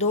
2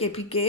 KPK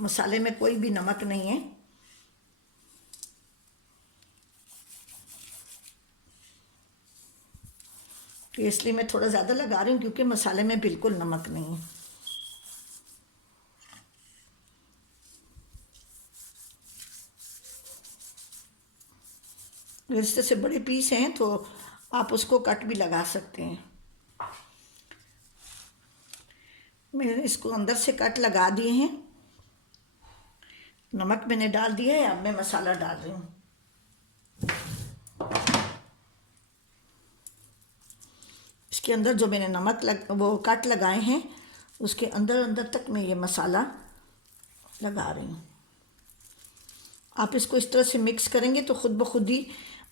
मसाले में कोई भी नमक नहीं है। तो इसलिए मैं थोड़ा ज़्यादा लगा रही हूँ क्योंकि मसाले में बिल्कुल नमक नहीं है। इस तरह से बड़े पीस हैं तो आप उसको कट भी लगा सकते हैं। मैंने इसको अंदर से कट लगा दिए हैं, नमक मैंने डाल दिया है। अब मैं मसाला डाल रही हूँ। इसके अंदर जो मैंने वो कट लगाए हैं उसके अंदर अंदर तक मैं ये मसाला लगा रही हूँ। आप इसको इस तरह से मिक्स करेंगे तो खुद ब खुद ही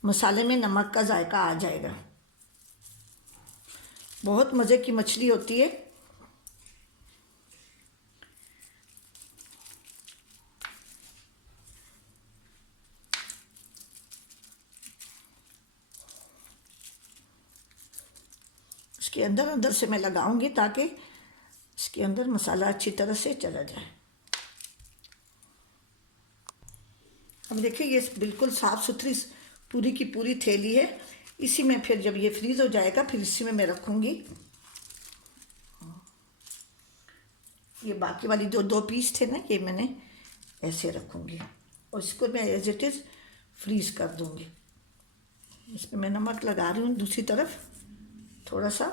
मसाले में नमक का जायका आ जाएगा। बहुत मज़े की मछली होती है। इसके अंदर अंदर से मैं लगाऊंगी ताकि इसके अंदर मसाला अच्छी तरह से चला जाए। अब देखिए ये बिल्कुल साफ़ सुथरी पूरी की पूरी थैली है। इसी में फिर जब ये फ्रीज़ हो जाएगा फिर इसी में मैं रखूँगी। ये बाकी वाली जो 2 पीस थे ना ये मैंने ऐसे रखूँगी और इसको मैं एज इट इज़ फ्रीज़ कर दूँगी। इसमें मैं नमक लगा रही हूँ दूसरी तरफ थोड़ा सा।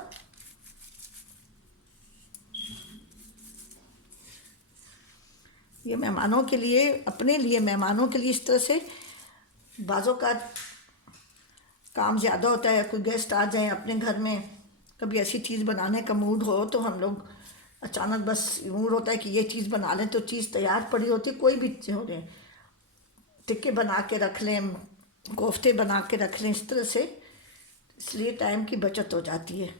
ये मेहमानों के लिए, अपने लिए, मेहमानों के लिए इस तरह से बाज़ों का काम ज़्यादा होता है। कोई गेस्ट आ जाए अपने घर में, कभी ऐसी चीज़ बनाने का मूड हो तो हम लोग अचानक बस मूड होता है कि ये चीज़ बना लें तो चीज़ तैयार पड़ी होती है। कोई भी हो रहे टिक्के बना के रख लें, कोफ्ते बना के रख लें इस तरह से, इसलिए टाइम की बचत हो जाती है।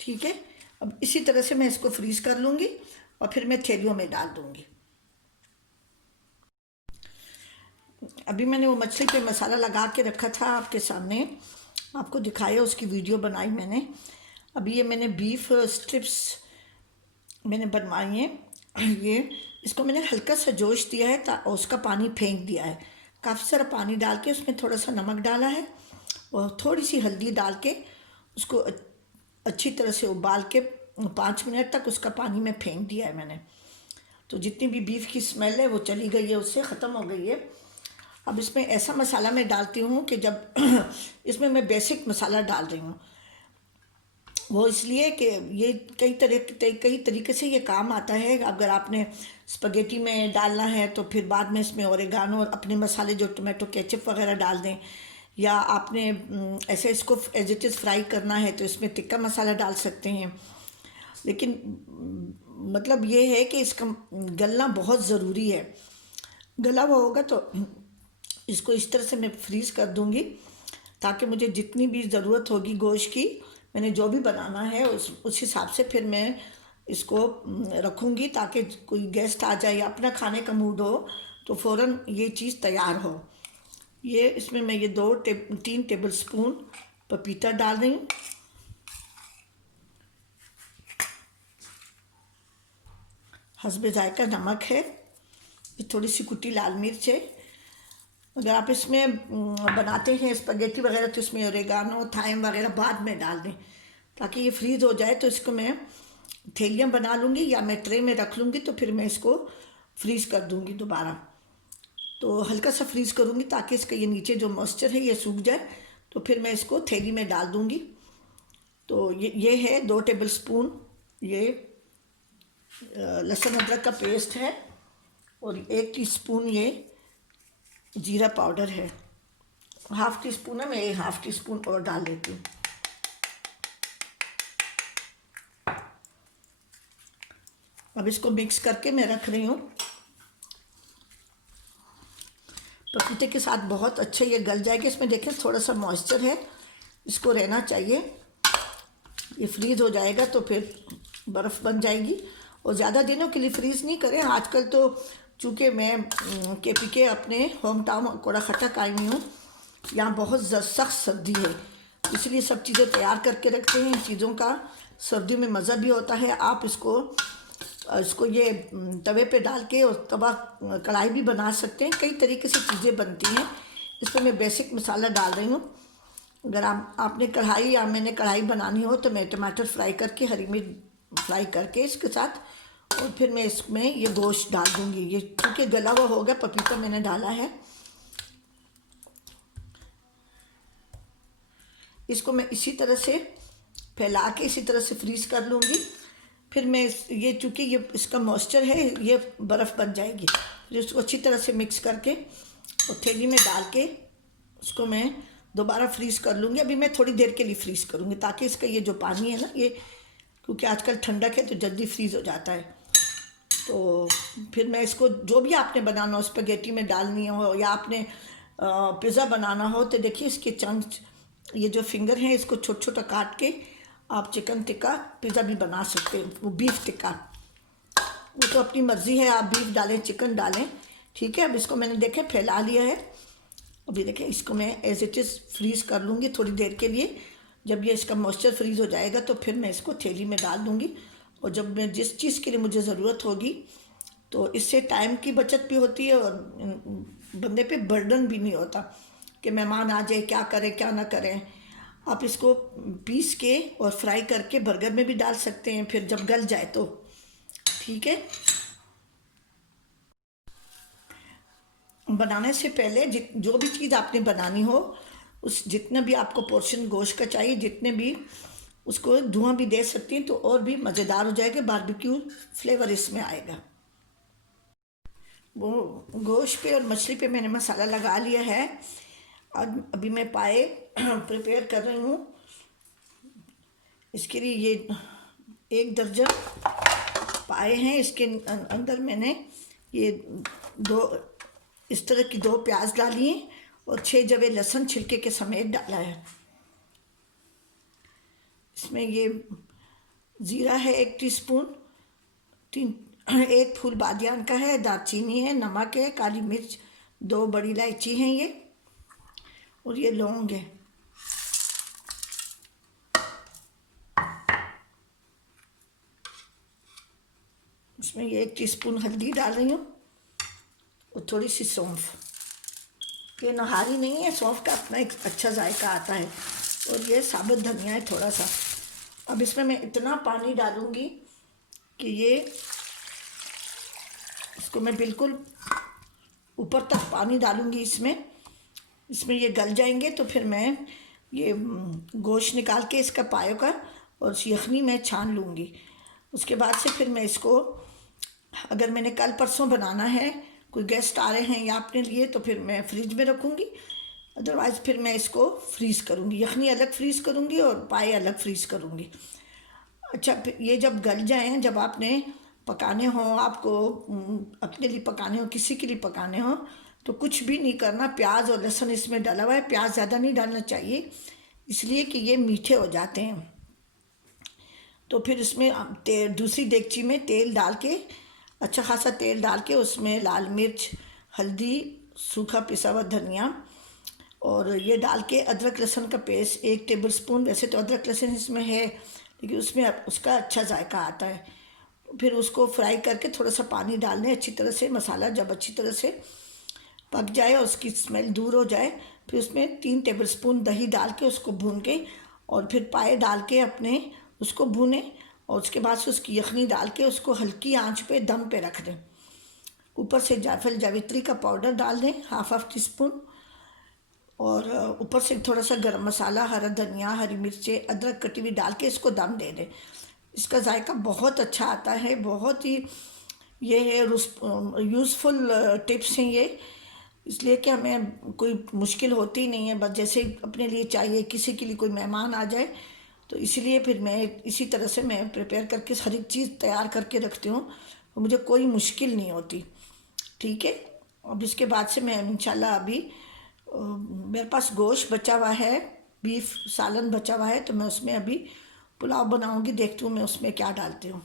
ठीक है, अब इसी तरह से मैं इसको फ्रीज़ कर लूँगी और फिर मैं थैलियों में डाल दूँगी। अभी मैंने वो मछली पे मसाला लगा के रखा था आपके सामने, आपको दिखाया, उसकी वीडियो बनाई मैंने। अभी ये मैंने बीफ स्ट्रिप्स मैंने बनवाई हैं। ये इसको मैंने हल्का सा जोश दिया है और उसका पानी फेंक दिया है। काफ़ी सारा पानी डाल के उसमें थोड़ा सा नमक डाला है और थोड़ी सी हल्दी डाल के उसको अच्छी तरह से उबाल के 5 मिनट तक उसका पानी में फेंक दिया है मैंने। तो जितनी भी बीफ की स्मेल है वो चली गई है, उससे ख़त्म हो गई है। अब इसमें ऐसा मसाला मैं डालती हूँ कि जब इसमें मैं बेसिक मसाला डाल रही हूँ वो इसलिए कि ये कई तरीके से ये काम आता है। अगर आपने स्पगेटी में डालना है तो फिर बाद में इसमें ओरेगानो और अपने मसाले जो टोमेटो केचप वगैरह डाल दें, या आपने ऐसे इसको एज इट इज़ फ्राई करना है तो इसमें टिक्का मसाला डाल सकते हैं। लेकिन मतलब ये है कि इसका गलना बहुत ज़रूरी है। गला हुआ होगा तो इसको इस तरह से मैं फ्रीज़ कर दूँगी ताकि मुझे जितनी भी ज़रूरत होगी गोश्त की, मैंने जो भी बनाना है उस हिसाब से फिर मैं इसको रखूँगी ताकि कोई गेस्ट आ जाए या अपना खाने का मूड हो तो फ़ौरन ये चीज़ तैयार हो। ये इसमें मैं ये 3 टेबल स्पून पपीता डाल रही हूँ। हस्बे जायका नमक है, ये थोड़ी सी कुटी लाल मिर्च है। अगर आप इसमें बनाते हैं स्पगेटी वगैरह तो इसमें ओरेगानो थाइम वगैरह बाद में डाल दें ताकि ये फ्रीज़ हो जाए। तो इसको मैं थैलियाँ बना लूँगी या मैं ट्रे में रख लूँगी तो फिर मैं इसको फ्रीज़ कर दूँगी दोबारा। तो हल्का सा फ्रीज़ करूँगी ताकि इसका ये नीचे जो मॉइस्चर है ये सूख जाए, तो फिर मैं इसको थैली में डाल दूँगी। तो ये है 2 टेबल स्पून ये लहसुन अदरक का पेस्ट है और 1 टीस्पून ये जीरा पाउडर है। ½ टीस्पून है, मैं ये ½ टीस्पून और डाल देती हूँ। अब इसको मिक्स करके मैं रख रही हूँ। पपीते के साथ बहुत अच्छे ये गल जाएगी। इसमें देखें थोड़ा सा मॉइस्चर है, इसको रहना चाहिए। ये फ्रीज़ हो जाएगा तो फिर बर्फ़ बन जाएगी और ज़्यादा दिनों के लिए फ्रीज़ नहीं करें। आजकल तो चूँकि मैं के अपने होम टाउन कोड़ा खटक आई हूँ, यहाँ बहुत सख्त सर्दी है, इसलिए सब चीज़ें तैयार करके रखते हैं। इन चीज़ों का सर्दियों में मज़ा भी होता है। आप इसको ये तवे पे डाल के और तवा कढ़ाई भी बना सकते हैं, कई तरीके से चीज़ें बनती हैं। इस पर मैं बेसिक मसाला डाल रही हूँ। अगर आपने कढ़ाई या मैंने कढ़ाई बनानी हो तो मैं टमाटर फ्राई करके, हरी मिर्च फ्राई करके इसके साथ, और फिर मैं इसमें ये गोश्त डाल दूँगी। ये क्योंकि गला हुआ हो गया, पपीता मैंने डाला है। इसको मैं इसी तरह से फैला के इसी तरह से फ्रीज़ कर लूँगी। फिर मैं ये चूँकि ये इसका मॉइस्चर है, ये बर्फ़ बन जाएगी। फिर इसको अच्छी तरह से मिक्स करके और थैली में डाल के उसको मैं दोबारा फ्रीज़ कर लूँगी। अभी मैं थोड़ी देर के लिए फ्रीज़ करूँगी ताकि इसका ये जो पानी है ना, ये क्योंकि आजकल ठंडक है तो जल्दी फ्रीज़ हो जाता है। तो फिर मैं इसको जो भी आपने बनाना हो, स्पैगेटी में डालनी हो या आपने पिज़्ज़ा बनाना हो, तो देखिए इसके चंक्स, ये जो फिंगर हैं इसको छोटा छोटा काट के आप चिकन टिक्का पिज़्ज़ा भी बना सकते हैं। वो बीफ टिक्का, वो तो अपनी मर्ज़ी है, आप बीफ डालें चिकन डालें, ठीक है। अब इसको मैंने देखे फैला लिया है। अभी देखें इसको मैं एज इट इज़ फ्रीज़ कर लूँगी थोड़ी देर के लिए। जब ये इसका मॉइस्चर फ्रीज़ हो जाएगा तो फिर मैं इसको थैली में डाल दूँगी। और जब मैं जिस चीज़ के लिए मुझे ज़रूरत होगी, तो इससे टाइम की बचत भी होती है और बंदे पे बर्डन भी नहीं होता कि मेहमान आ जाए क्या करें क्या ना करें। आप इसको पीस के और फ्राई करके बर्गर में भी डाल सकते हैं, फिर जब गल जाए तो, ठीक है। बनाने से पहले जो भी चीज़ आपने बनानी हो, उस जितना भी आपको पोर्शन गोश्त का चाहिए, जितने भी, उसको धुआं भी दे सकती हैं तो और भी मज़ेदार हो जाएगा, बारबेक्यू फ्लेवर इसमें आएगा। वो गोश्त पे और मछली पे मैंने मसाला लगा लिया है। अब अभी मैं पाए प्रिपेयर कर रही हूँ। इसके लिए ये 1 दर्जन पाए हैं। इसके अंदर मैंने ये इस तरह की 2 प्याज डाली हैं और 6 जवे लहसुन छिलके के समेत डाला है। इसमें ये ज़ीरा है 1 टीस्पून, 1 फूल बादियान का है, दालचीनी है, नमक है, काली मिर्च, 2 बड़ी इलायची हैं ये, और ये लौंग है। इसमें ये 1 टीस्पून हल्दी डाल रही हूँ और थोड़ी सी सौंफ। ये नहारी नहीं है, सौंफ का अपना एक अच्छा जायका आता है। और ये साबुत धनिया है थोड़ा सा। अब इसमें मैं इतना पानी डालूँगी कि ये इसको मैं बिल्कुल ऊपर तक पानी डालूँगी इसमें ये गल जाएंगे। तो फिर मैं ये गोश्त निकाल के इसका पायों का और यखनी मैं छान लूँगी। उसके बाद से फिर मैं इसको, अगर मैंने कल परसों बनाना है, कोई गेस्ट आ रहे हैं या अपने लिए, तो फिर मैं फ्रिज में रखूँगी। अदरवाइज़ फिर मैं इसको फ्रीज़ करूँगी, यखनी अलग फ्रीज़ करूँगी और पाए अलग फ्रीज़ करूँगी। अच्छा, ये जब गल जाएँ, जब आपने पकाने हो, आपको अपने लिए पकाने हो, किसी के लिए पकाने हो, तो कुछ भी नहीं करना। प्याज और लहसुन इसमें डाला हुआ है, प्याज ज़्यादा नहीं डालना चाहिए इसलिए कि ये मीठे हो जाते हैं। तो फिर इसमें दूसरी देगची में तेल डाल के, अच्छा खासा तेल डाल के, उसमें लाल मिर्च, हल्दी, सूखा पिसा हुआ धनिया और ये डाल के अदरक लहसुन का पेस्ट 1 टेबल स्पून। वैसे तो अदरक लहसुन इसमें है लेकिन उसमें उसका अच्छा जायका आता है। फिर उसको फ्राई करके थोड़ा सा पानी डाल दें अच्छी तरह से। मसाला जब अच्छी तरह से पक जाए और उसकी स्मेल दूर हो जाए, फिर उसमें 3 टेबल स्पून दही डाल के उसको भून के और फिर पाए डाल के अपने उसको भूनें। और उसके बाद से उसकी यखनी डाल के उसको हल्की आंच पे दम पे रख दें। ऊपर से जायफल जावित्री का पाउडर डाल दें, हाफ टीस्पून, और ऊपर से थोड़ा सा गरम मसाला, हरा धनिया, हरी मिर्चें, अदरक कटी हुई डाल के इसको दम दे दें। इसका जायका बहुत अच्छा आता है, बहुत ही ये है यूज़फुल टिप्स हैं ये, इसलिए कि हमें कोई मुश्किल होती नहीं है। बस जैसे अपने लिए चाहिए, किसी के लिए कोई मेहमान आ जाए, तो इसीलिए फिर मैं इसी तरह से मैं प्रिपेयर करके हर एक चीज़ तैयार करके रखती हूँ, तो मुझे कोई मुश्किल नहीं होती, ठीक है। अब इसके बाद से मैं इंशाल्लाह अभी मेरे पास गोश्त बचा हुआ है, बीफ सालन बचा हुआ है, तो मैं उसमें अभी पुलाव बनाऊंगी। देखती हूँ मैं उसमें क्या डालती हूँ।